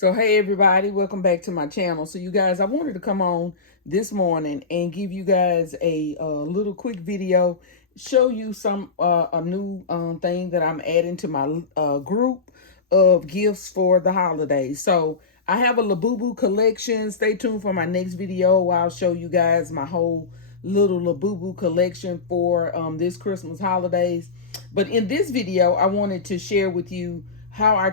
So hey everybody, welcome back to my channel. So you guys, I wanted to come on this morning and give you guys a little quick video, show you some a new thing that I'm adding to my group of gifts for the holidays. So I have a Labubu collection. Stay tuned for my next video where I'll show you guys my whole little Labubu collection for this Christmas holidays. But in this video, I wanted to share with you how I'm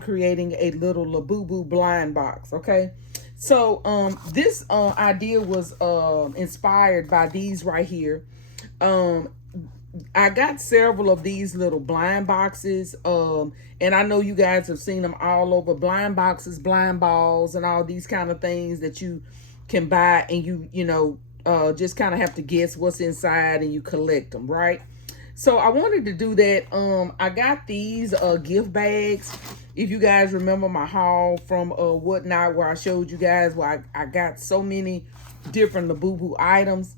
creating a little Labubu blind box. Okay, so this idea was inspired by these right here. I got several of these little blind boxes, and I know you guys have seen them all over. Blind boxes, blind balls, and all these kind of things that you can buy, and you just kind of have to guess what's inside, and you collect them, right? So I wanted to do that. I got these gift bags. If you guys remember my haul from Whatnot, where I showed you guys where I got so many different Labubu items.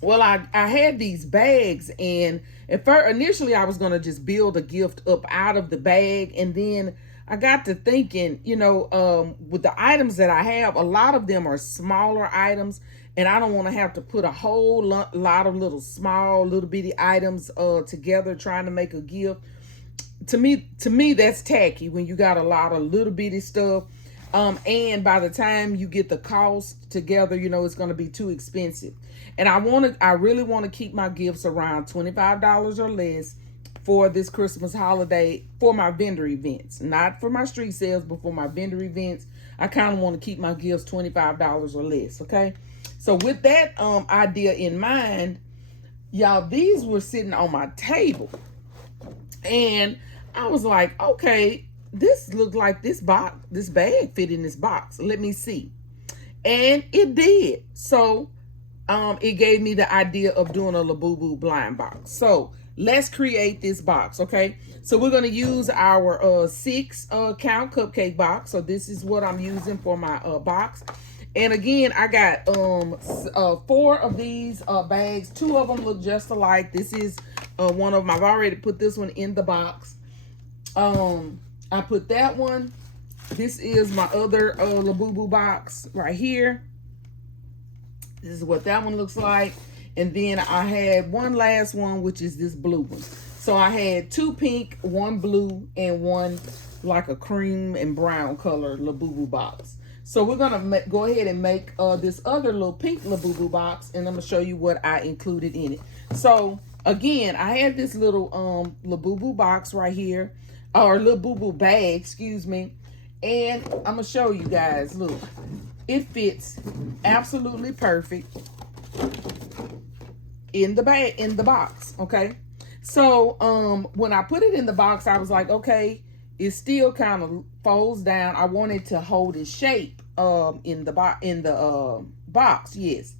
Well, I had these bags, and initially I was going to just build a gift up out of the bag. And then I got to thinking, with the items that I have, a lot of them are smaller items. And I don't want to have to put a whole lot of little small, little bitty items together trying to make a gift. To me, that's tacky when you got a lot of little bitty stuff. And by the time you get the cost together, it's going to be too expensive. And I really want to keep my gifts around $25 or less for this Christmas holiday for my vendor events. Not for my street sales, but for my vendor events. I kind of want to keep my gifts $25 or less, okay? So with that idea in mind, y'all, these were sitting on my table. And I was like, okay, this looked like this bag fit in this box. Let me see. And it did. So it gave me the idea of doing a Labubu blind box. So let's create this box, okay? So we're going to use our 6 count cupcake box. So this is what I'm using for my box. And again, I got 4 of these bags. 2 of them look just alike. This is one of them. I've already put this one in the box. I put that one. This is my other Labubu box right here. This is what that one looks like. And then I had one last one, which is this blue one. So I had 2 pink, 1 blue, and 1 like a cream and brown color Labubu box. So we're gonna go ahead and make this other little pink Labubu box, and I'm gonna show you what I included in it. So again, I had this little Labubu box right here, or Labubu bag, excuse me, and I'm gonna show you guys. Look, it fits absolutely perfect in the bag, in the box. Okay, so when I put it in the box, I was like, okay, it still kind of folds down. I wanted to hold its shape in the box, yes.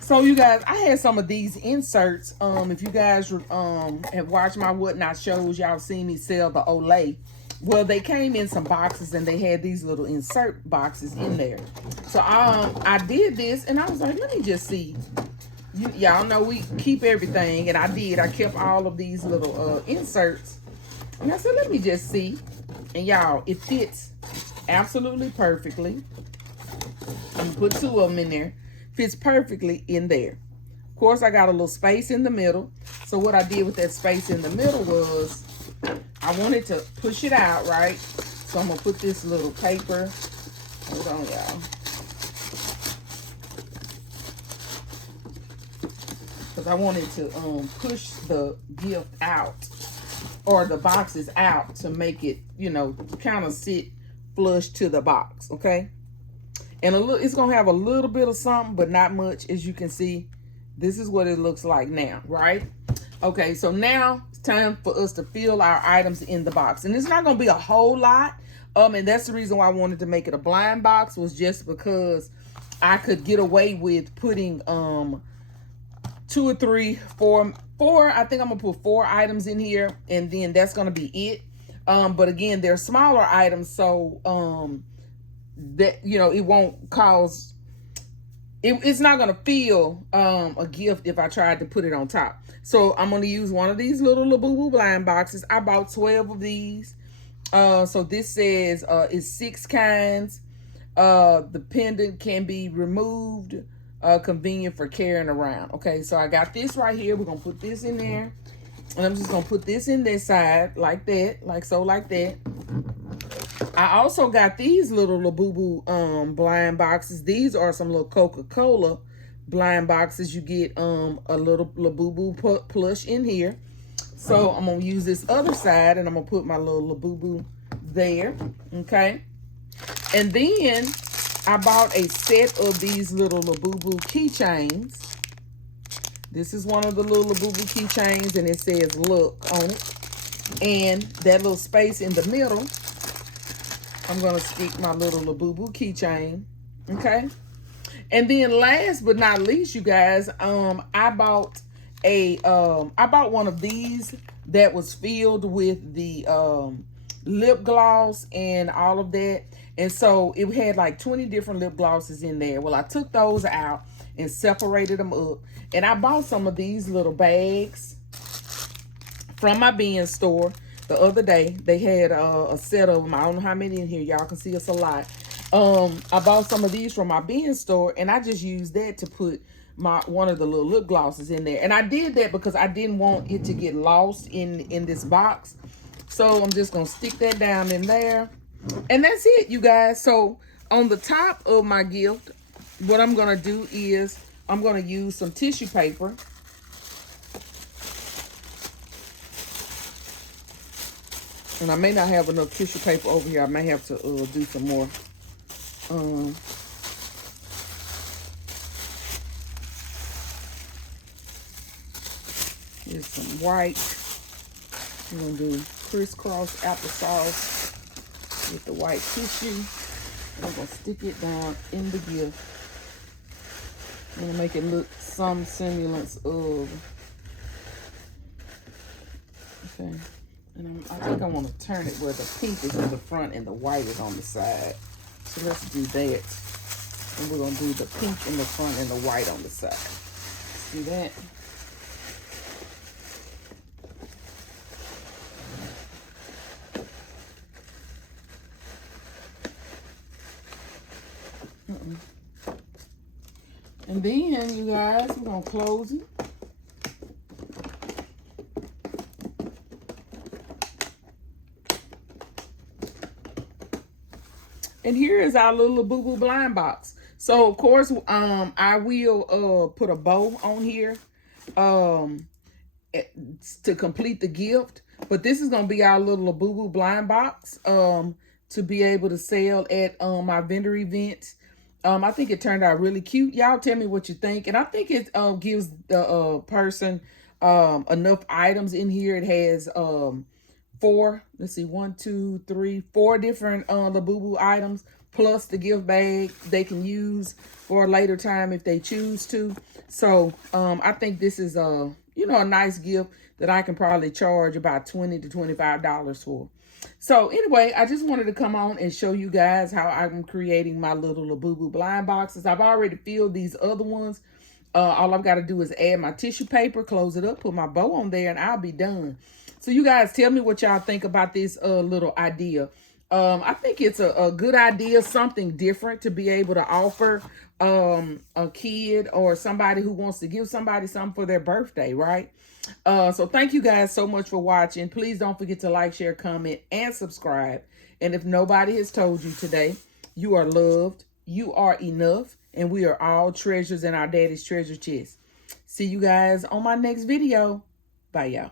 So you guys, I had some of these inserts. If you guys have watched my Whatnot shows, y'all seen me sell the Olay. Well, they came in some boxes, and they had these little insert boxes in there. So I did this, and I was like, let me just see. Y'all know we keep everything, and I did. I kept all of these little inserts. And I said, let me just see. And y'all, it fits absolutely perfectly. I'm gonna put 2 of them in there. Fits perfectly in there. Of course, I got a little space in the middle. So what I did with that space in the middle was I wanted to push it out, right? So I'm gonna put this little paper. Hold on, y'all. Because I wanted to push the gift out, or the boxes out, to make it, kind of sit flush to the box, okay? And it's gonna have a little bit of something, but not much. As you can see, this is what it looks like now, right? Okay, so now it's time for us to fill our items in the box, and it's not gonna be a whole lot. And that's the reason why I wanted to make it a blind box, was just because I could get away with putting 2 or 3, 4. I think I'm gonna put 4 items in here, and then that's gonna be it. But again, they're smaller items, so that it won't cause it's not gonna feel a gift if I tried to put it on top. So I'm gonna use one of these little Labubu blind boxes. I bought 12 of these. So this says it's 6 kinds. The pendant can be removed, convenient for carrying around. Okay, so I got this right here. We're gonna put this in there, and I'm just gonna put this in this side like that, like so, like that. I also got these little Labubu blind boxes. These are some little Coca-Cola blind boxes. You get a little Labubu plush in here. So I'm gonna use this other side, and I'm gonna put my little Labubu there. Okay, and then I bought a set of these little Labubu keychains. This is one of the little Labubu keychains, and it says "Look" on it. And that little space in the middle, I'm gonna stick my little Labubu keychain. Okay. And then last but not least, you guys, I bought one of these that was filled with the lip gloss and all of that. And so it had like 20 different lip glosses in there. Well, I took those out and separated them up. And I bought some of these little bags from my bin store the other day. They had a set of them. I don't know how many in here. Y'all can see it's a lot. I bought some of these from my bin store, and I just used that to put one of the little lip glosses in there. And I did that because I didn't want it to get lost in this box. So I'm just gonna stick that down in there. And that's it, you guys. So on the top of my gift, what I'm gonna do is I'm gonna use some tissue paper. And I may not have enough tissue paper over here. I may have to do some more. Here's some white. I'm gonna do crisscross applesauce with the white tissue. I'm gonna stick it down in the gift. I'm gonna make it look some semblance of. Okay. And I think I want to turn it where the pink is in the front and the white is on the side. So let's do that. And we're going to do the pink in the front and the white on the side. Let's do that. And then, you guys, we're going to close it. And here is our little Labubu blind box. So of course, I will put a bow on here to complete the gift. But this is gonna be our little Labubu blind box to be able to sell at my vendor events. I think it turned out really cute. Y'all tell me what you think. And I think it gives the person enough items in here. It has four different Labubu items plus the gift bag they can use for a later time if they choose to. So I think this is a nice gift that I can probably charge about $20 to $25 for. So anyway, I just wanted to come on and show you guys how I'm creating my little Labubu blind boxes. I've already filled these other ones. All I've got to do is add my tissue paper, close it up, put my bow on there, and I'll be done. So you guys tell me what y'all think about this little idea. I think it's a good idea, something different to be able to offer a kid or somebody who wants to give somebody something for their birthday, right? So thank you guys so much for watching. Please don't forget to like, share, comment, and subscribe. And if nobody has told you today, you are loved, you are enough, and we are all treasures in our daddy's treasure chest. See you guys on my next video. Bye, y'all.